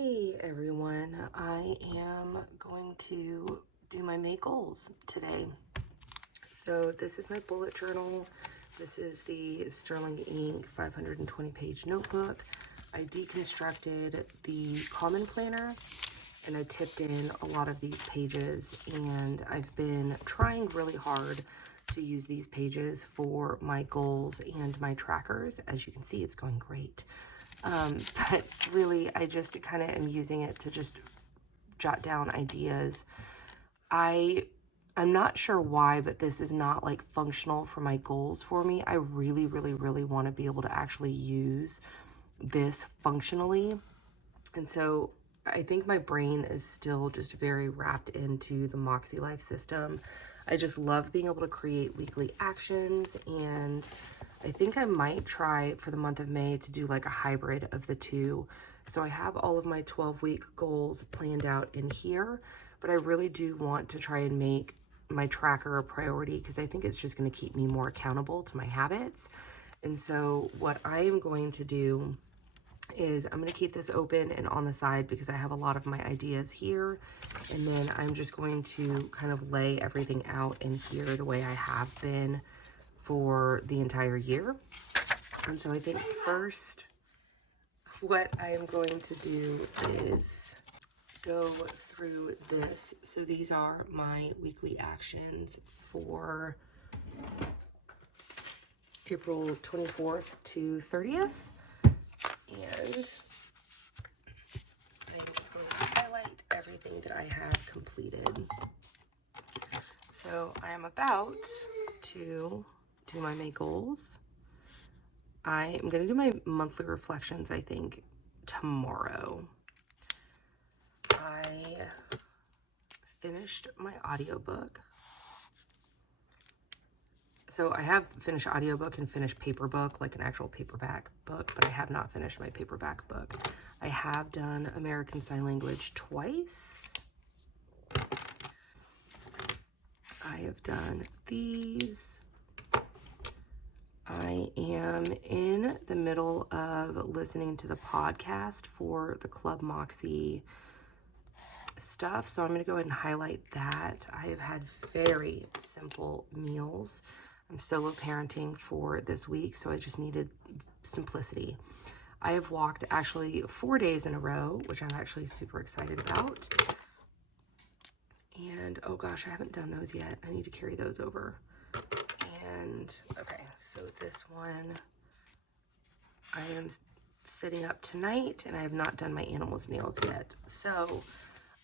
Hey everyone, I am going to do my May goals today. So this is my bullet journal. This is the Sterling Ink 520 page notebook. I deconstructed the Common Planner and I tipped in a lot of these pages, and I've been trying really hard to use these pages for my goals and my trackers. As you can see, it's going great. But really, I just kind of am using it to just jot down ideas. I'm not sure why, but this is not like functional for my goals for me. I really want to be able to actually use this functionally. And so I think my brain is still just very wrapped into the MakseLife system. I just love being able to create weekly actions, and I think I might try for the month of May to do like a hybrid of the two. So I have all of my 12-week goals planned out in here, but I really do want to try and make my tracker a priority because I think it's just going to keep me more accountable to my habits. And so what I am going to do is I'm going to keep this open and on the side because I have a lot of my ideas here, and then I'm just going to kind of lay everything out in here the way I have been for the entire year. And so I think first what I am going to do is go through this. So these are my weekly actions for April 24th to 30th. And I'm just going to highlight everything that I have completed. So I am about to do my May goals. I am going to do my monthly reflections, I think, tomorrow. I finished my audiobook. So I have finished audiobook and finished paper book, like an actual paperback book, but I have not finished my paperback book. I have done American Sign Language twice. I have done these. I am in the middle of listening to the podcast for the ClubMakse stuff, so I'm going to go ahead and highlight that. I have had very simple meals. I'm solo parenting for this week, so I just needed simplicity. I have walked actually 4 days in a row, which I'm actually super excited about. And oh gosh, I haven't done those yet. I need to carry those over. And okay, so this one, I am sitting up tonight, and I have not done my animals' nails yet. So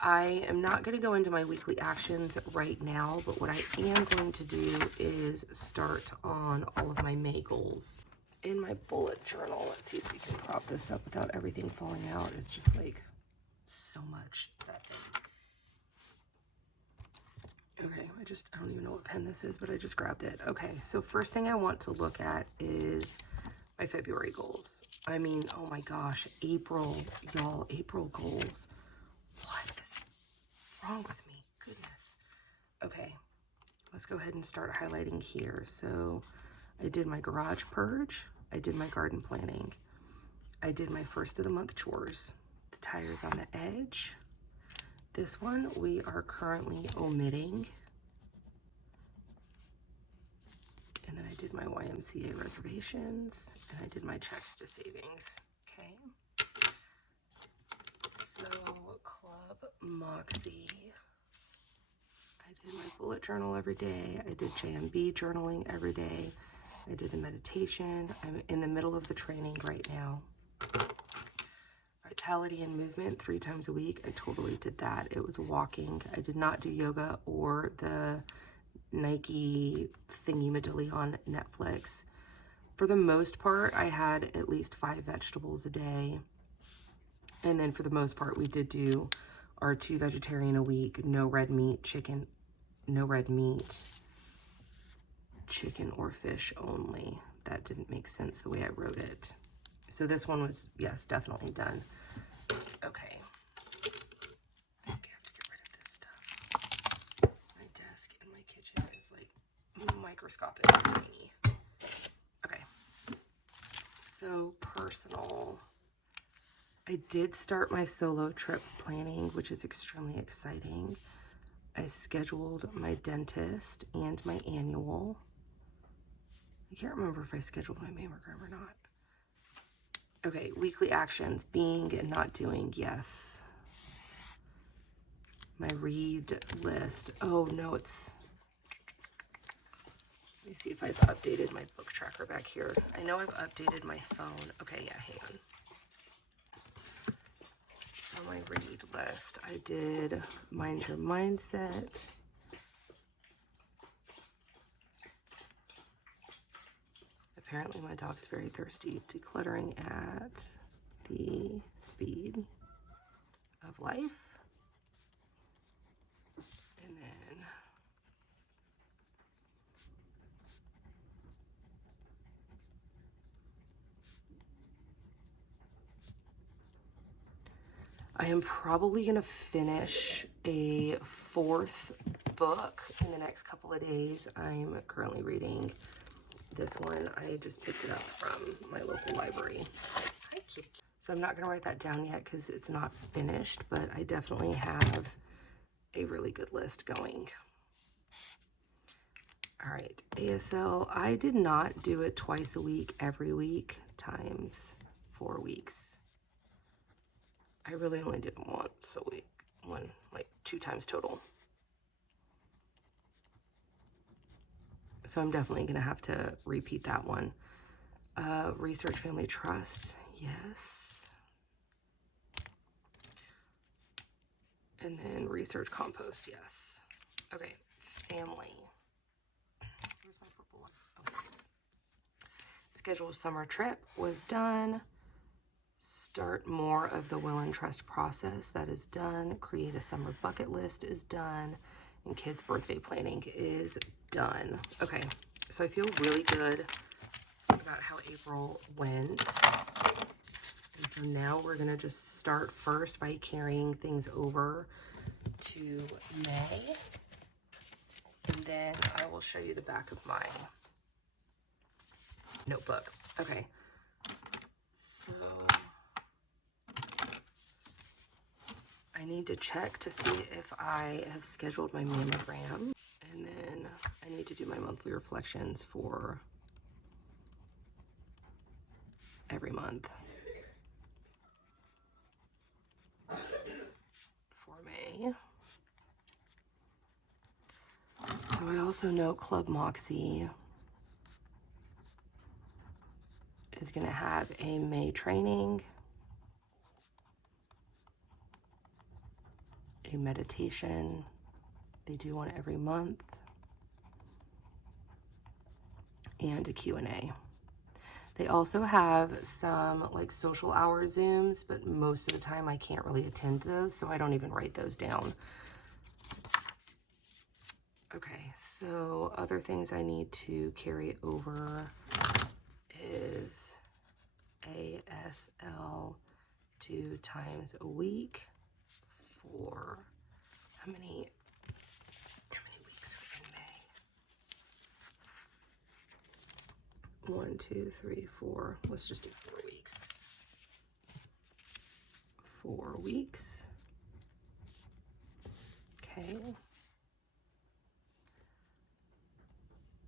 I am not going to go into my weekly actions right now, but what I am going to do is start on all of my May goals. In my bullet journal, let's see if we can prop this up without everything falling out. It's just like so much, that thing. Okay, I don't even know what pen this is, but I just grabbed it. Okay, so first thing I want to look at is my February goals. I mean, oh my gosh, April, y'all, April goals. What is wrong with me? Goodness. Okay, let's go ahead and start highlighting here. So I did my garage purge. I did my garden planning. I did my first of the month chores. The tires on the edge. This one we are currently omitting. And then I did my YMCA reservations, and I did my checks to savings. Okay. So ClubMakse. I did my bullet journal every day. I did JMB journaling every day. I did the meditation. I'm in the middle of the training right now. Vitality and movement 3 times a week. I totally did that. It was walking. I did not do yoga or the Nike thingy-madilly on Netflix. For the most part, I had at least 5 vegetables a day. And then for the most part, we did do our 2 vegetarian a week, no red meat, chicken, no red meat, chicken or fish only. That didn't make sense the way I wrote it. So this one was, yes, definitely done. Okay. I think I have to get rid of this stuff. My desk in my kitchen is like microscopic and tiny. Okay. So personal. I I did start my solo trip planning, which is extremely exciting. I scheduled my dentist and my annual. I can't remember if I scheduled my mammogram or not. Okay, weekly actions, being and not doing, yes. My read list. Oh no, it's, let me see if I've updated my book tracker back here. I know I've updated my phone. Okay, yeah, hang on. So my read list, I did Mind Your Mindset. Apparently my dog is very thirsty. Decluttering at the speed of life. And then I am probably going to finish a 4th book in the next couple of days. I'm currently reading this one. I just picked it up from my local library. Hi, kitty. So I'm not going to write that down yet because it's not finished, but I definitely have a really good list going. All right, ASL. I did not do it twice a week, every week, times 4 weeks. I really only did it once a week, like 2 times total. So I'm definitely gonna have to repeat that one. Research Family Trust, yes. And then Research Compost, yes. Okay, family. Where's my purple one? Okay. Schedule summer trip was done. Start more of the will and trust process, that is done. Create a summer bucket list is done. And kids' birthday planning is done. Okay, so I feel really good about how April went. And so now we're gonna just start first by carrying things over to May. And then I will show you the back of my notebook. Okay, so I need to check to see if I have scheduled my mammogram, and then I need to do my monthly reflections for every month for May. So I also know ClubMakse is going to have a May training, a meditation. They do one every month, and a Q&A. They also have some like social hour Zooms, but most of the time I can't really attend those, so I don't even write those down. Okay, so other things I need to carry over is ASL 2 times a week for how many weeks are in May? 1, 2, 3, 4. Let's just do 4 weeks. 4 weeks. Okay.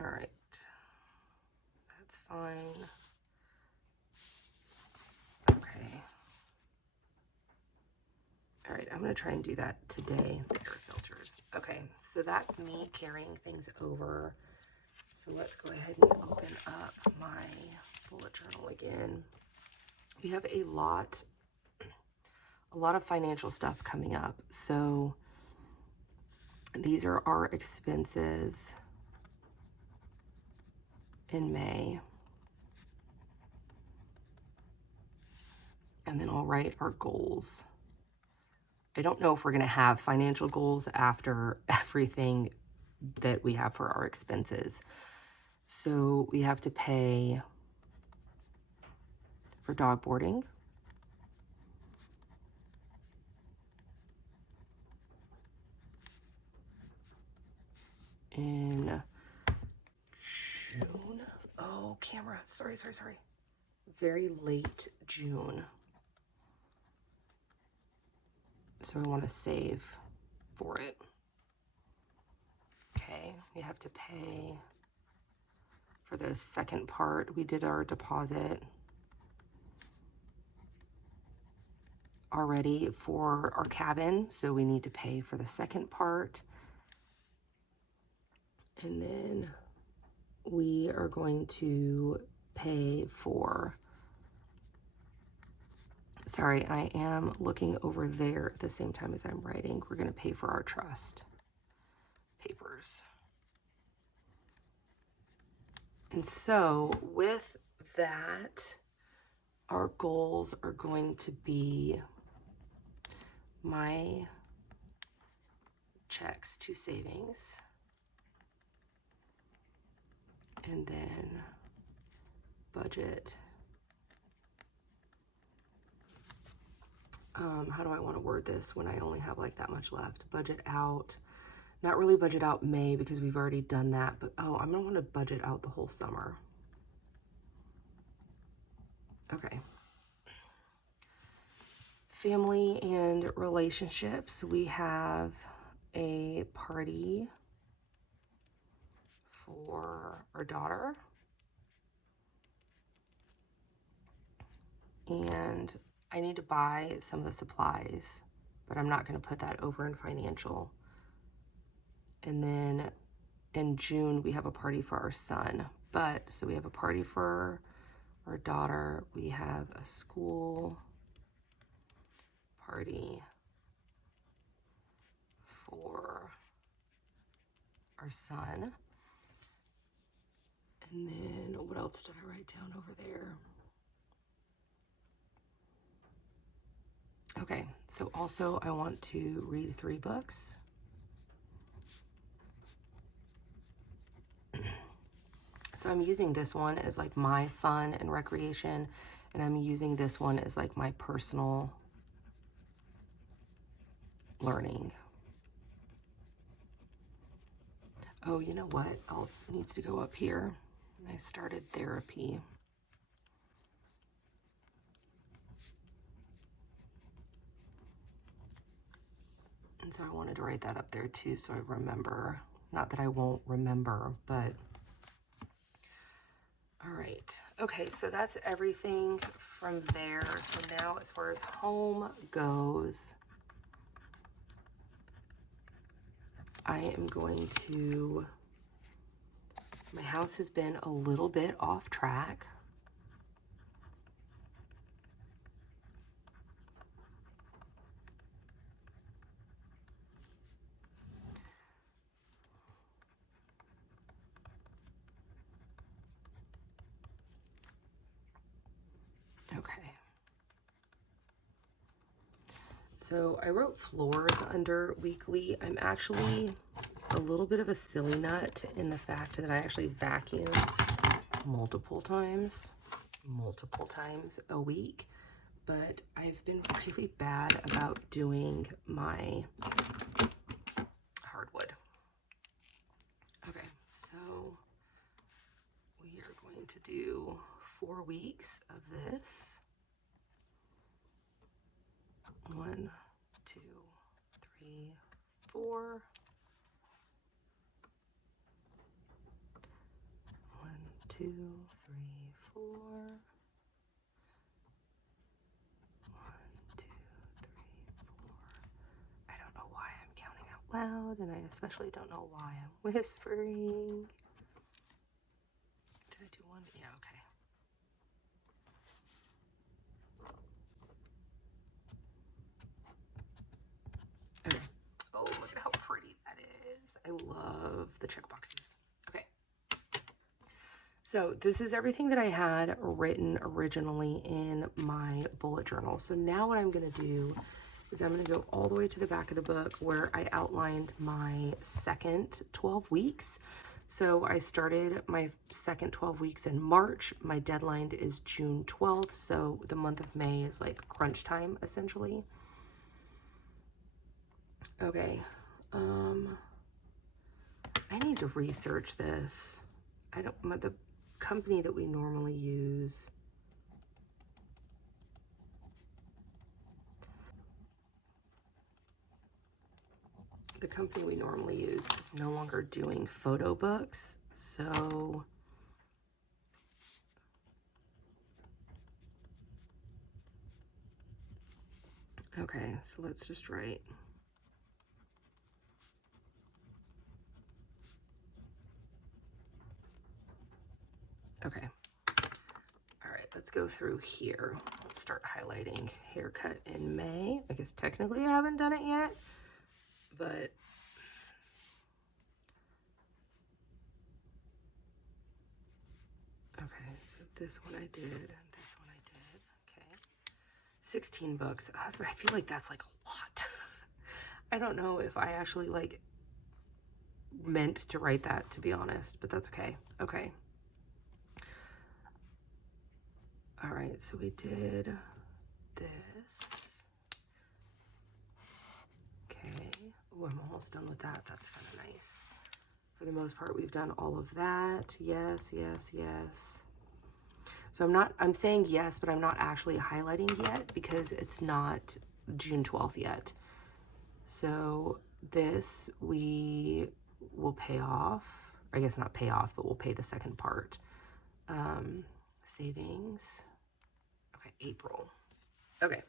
All right. That's fine. Okay. All right, I'm gonna try and do that today, the air filters. Okay, so that's me carrying things over. So let's go ahead and open up my bullet journal again. We have a lot of financial stuff coming up. So these are our expenses in May. And then I'll write our goals. I don't know if we're going to have financial goals after everything that we have for our expenses. So we have to pay for dog boarding. In June. Oh, camera. Sorry. Very late June. So I want to save for it. Okay, we have to pay for the second part. We did our deposit already for our cabin, so we need to pay for the second part. And then we are going to pay for, sorry, I am looking over there at the same time as I'm writing. We're going to pay for our trust papers. And so with that, our goals are going to be my checks to savings, and then budget. How do I want to word this when I only have like that much left? Budget out. Not really budget out May because we've already done that, but oh, I'm gonna want to budget out the whole summer. Okay. Family and relationships. We have a party for our daughter. And I need to buy some of the supplies, but I'm not going to put that over in financial. And then in June, we have a party for our son. But, so we have a party for our daughter. We have a school party for our son. And then what else did I write down over there? Okay, so also I want to read 3 books. So I'm using this one as like my fun and recreation, and I'm using this one as like my personal learning. Oh, you know what else needs to go up here? I started therapy. And so I wanted to write that up there too, so I remember. Not that I won't remember, but all right. Okay, so that's everything from there. So now as far as home goes, I am going to, my house has been a little bit off track. Okay. So I wrote floors under weekly. I'm actually a little bit of a silly nut in the fact that I actually vacuum multiple times a week, but I've been really bad about doing my hardwood. Okay, so we are going to do 4 weeks of this. 1, 2, 3, 4. 1, 2, 3, 4. 1, 2, 3, 4. I don't know why I'm counting out loud, and I especially don't know why I'm whispering. Did I do 1? Yeah, okay. Okay. Oh, look at how pretty that is. I love the check boxes. Okay. So this is everything that I had written originally in my bullet journal. So now what I'm going to do is I'm going to go all the way to the back of the book where I outlined my second 12 weeks. So I started my second 12 weeks in March. My deadline is June 12th. So the month of May is like crunch time essentially. Okay. I need to research this. The company that we normally use. the company we normally use is no longer doing photo books, so okay, so let's just write. Okay. All right, let's go through here. Let's start highlighting haircut in May. I guess technically I haven't done it yet, but okay, so this one I did, and this one I did. Okay. 16 books. I feel like that's like a lot. I don't know if I actually like meant to write that, to be honest, but that's okay. Okay. All right, so we did this. Okay. Ooh, I'm almost done with that. That's kind of nice. For the most part, we've done all of that. Yes, yes, yes. So I'm saying yes, but I'm not actually highlighting yet because it's not June 12th yet. So this we will pay off. I guess not pay off, but we'll pay the second part. Savings. Okay, April. Okay.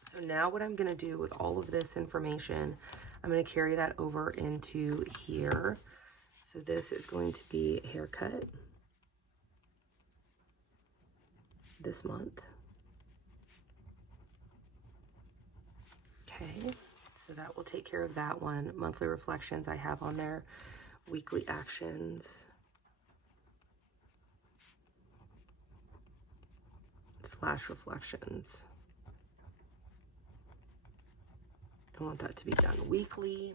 So now what I'm going to do with all of this information, I'm going to carry that over into here. So this is going to be a haircut this month. Okay, so that will take care of that one. Monthly reflections I have on there. Weekly actions. / reflections. I want that to be done weekly.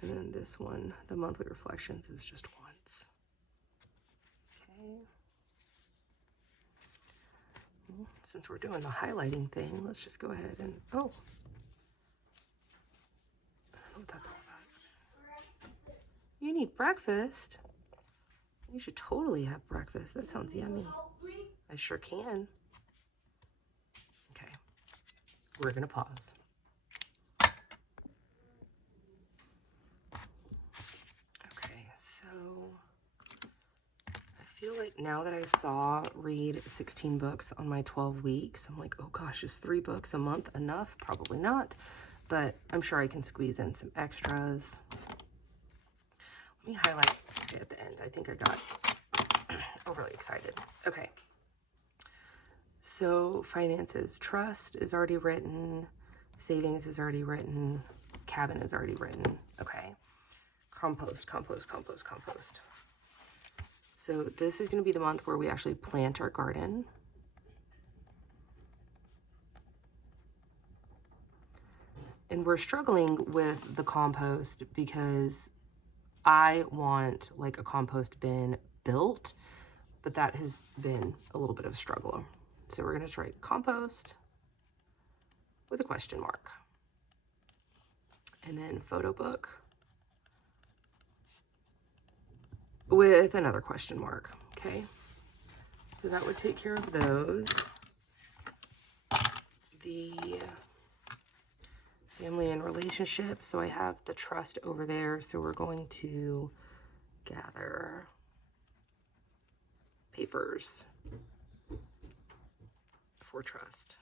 And then this one, the monthly reflections, is just once. Okay. Well, since we're doing the highlighting thing, let's just go ahead and, oh. I don't know what that's all about. You need breakfast? You should totally have breakfast. That sounds yummy. I sure can. Okay. We're going to pause. I feel like now that I saw read 16 books on my 12 weeks, I'm like, oh gosh, is 3 books a month enough? Probably not, but I'm sure I can squeeze in some extras. Let me highlight at the end. I think I got overly excited. Okay. So finances, trust is already written. Savings is already written. Cabin is already written. Okay. Compost, compost, compost, compost. So this is going to be the month where we actually plant our garden. And we're struggling with the compost because I want like a compost bin built, but that has been a little bit of a struggle. So we're going to write compost with a question mark. And then photo book with another question mark. Okay. So that would take care of those. The family and relationships. So I have the trust over there. So we're going to gather papers for trust.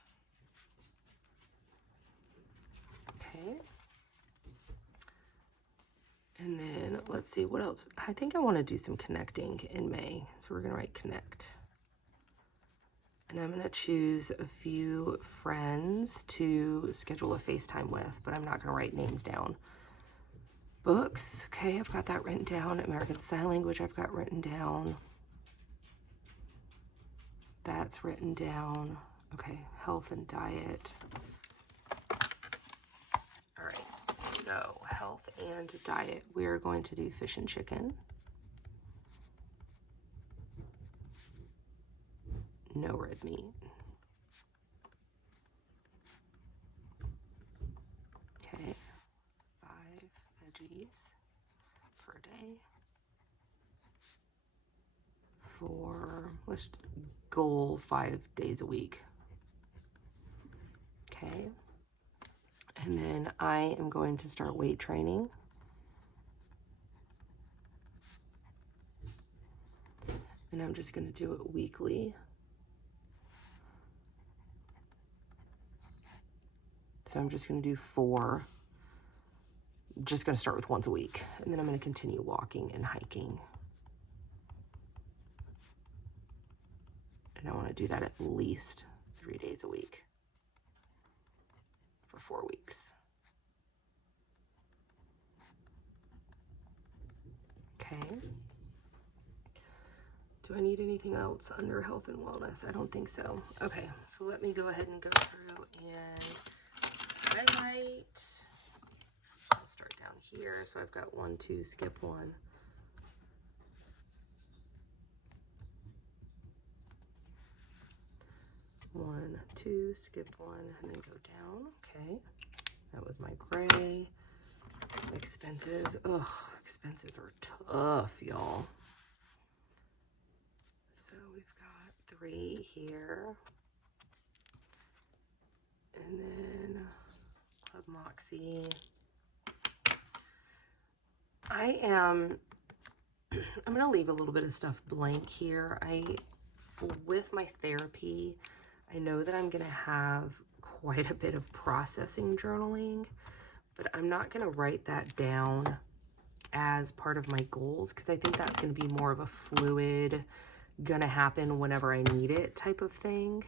Okay. And then let's see what else. I think I want to do some connecting in May. So we're going to write connect. And I'm going to choose a few friends to schedule a FaceTime with, but I'm not going to write names down. Books. Okay, I've got that written down. American Sign Language I've got written down. That's written down. Okay, health and diet. All right. So, health and diet, we are going to do fish and chicken. No red meat. Okay, 5 veggies per day. for, let's goal 5 days a week. Okay. And then I am going to start weight training. And I'm just going to do it weekly. So I'm just going to do 4. Just going to start with once a week. And then I'm going to continue walking and hiking. And I want to do that at least 3 days a week for 4 weeks. Okay. Do I need anything else under health and wellness? I don't think so. Okay, so let me go ahead and go through and highlight. I'll start down here. So I've got 1, 2, skip 1. One, 2, skip 1, and then go down. Okay, that was my gray. Expenses. Ugh, expenses are tough, y'all. So we've got 3 here. And then ClubMakse. I'm going to leave a little bit of stuff blank here. With my therapy, I know that I'm going to have quite a bit of processing journaling, but I'm not going to write that down as part of my goals because I think that's going to be more of a fluid, going to happen whenever I need it type of thing.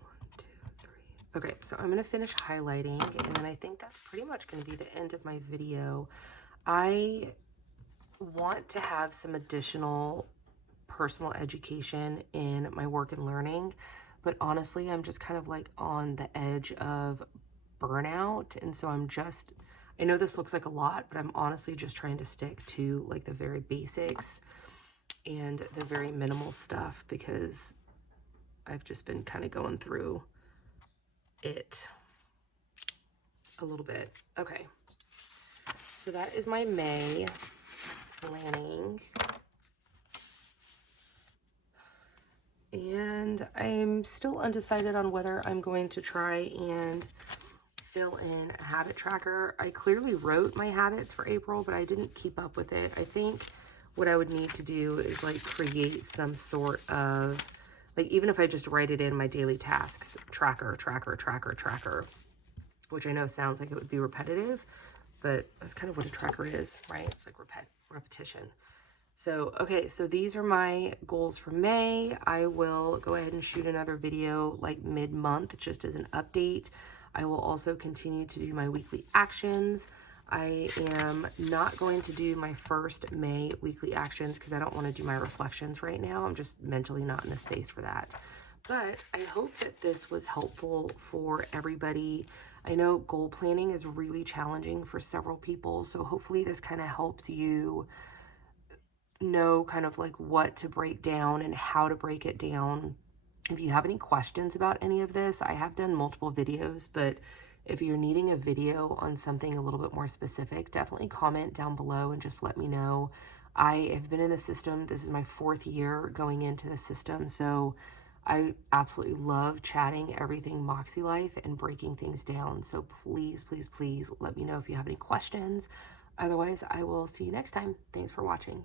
1, 2, 3. Okay, so I'm going to finish highlighting, and then I think that's pretty much going to be the end of my video. I want to have some additional personal education in my work and learning, but honestly, I'm just kind of like on the edge of burnout. And so I know this looks like a lot, but I'm honestly just trying to stick to like the very basics and the very minimal stuff because I've just been kind of going through it a little bit. Okay. So that is my May planning. And I'm still undecided on whether I'm going to try and fill in a habit tracker. I clearly wrote my habits for April, but I didn't keep up with it. I think what I would need to do is like create some sort of, like even if I just write it in my daily tasks, tracker, which I know sounds like it would be repetitive, but that's kind of what a tracker is, right? It's like repetition. So, okay, so these are my goals for May. I will go ahead and shoot another video like mid-month just as an update. I will also continue to do my weekly actions. I am not going to do my first May weekly actions because I don't want to do my reflections right now. I'm just mentally not in the space for that. But I hope that this was helpful for everybody. I know goal planning is really challenging for several people, so hopefully this kind of helps you know kind of like what to break down and how to break it down. If you have any questions about any of this, I have done multiple videos, but if you're needing a video on something a little bit more specific, definitely comment down below and just let me know. I have been in the system. This is my 4th year going into the system, so I absolutely love chatting everything MakseLife and breaking things down. So please, please, please let me know if you have any questions. Otherwise, I will see you next time. Thanks for watching.